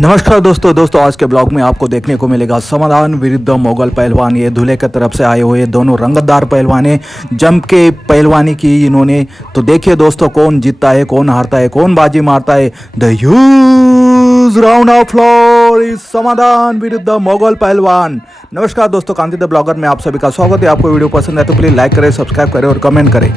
नमस्कार दोस्तों दोस्तों, आज के ब्लॉग में आपको देखने को मिलेगा समाधान विरुद्ध मोगल पहलवान। ये दूल्हे की तरफ़ से आए हुए दोनों रंगतदार पहलवान जम के पहलवानी की इन्होंने। तो देखिए दोस्तों, कौन जीतता है, कौन हारता है, कौन बाजी मारता है। The huge round of floor is Samadhan विरुद्ध मोगल पहलवान। नमस्कार दोस्तों, कांति द ब्लॉगर में आप सभी का स्वागत है। आपको वीडियो पसंद है तो प्लीज़ लाइक करें, सब्सक्राइब करें और कमेंट करें।